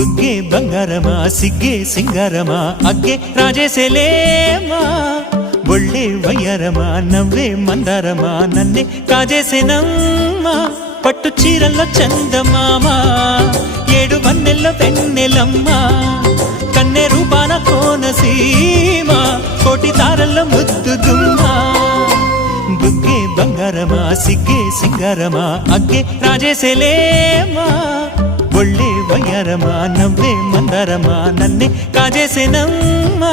బుగ్గే బంగారమా సిగ్గే సింగారమా అగ్గే రాజేసేలేమా ఒళ్ళే వయ్యారమా నవ్వే మందారమా నన్నే కాజేసేనమ్మా పట్టు చీరల్లో చందమామా ఏడు వన్నెల్లో వెన్నెలమ్మా కన్నె రూపాన కోనసీమ కోటి తారల్లో ముద్దుదుమ్మా బుగ్గే బంగారమా సిగ్గే సింగారమా అగ్గే రాజేసేలేమా ఒళ్ళే వయ్యారమా నవ్వే మందారమా నన్నే కాజేసేనమ్మా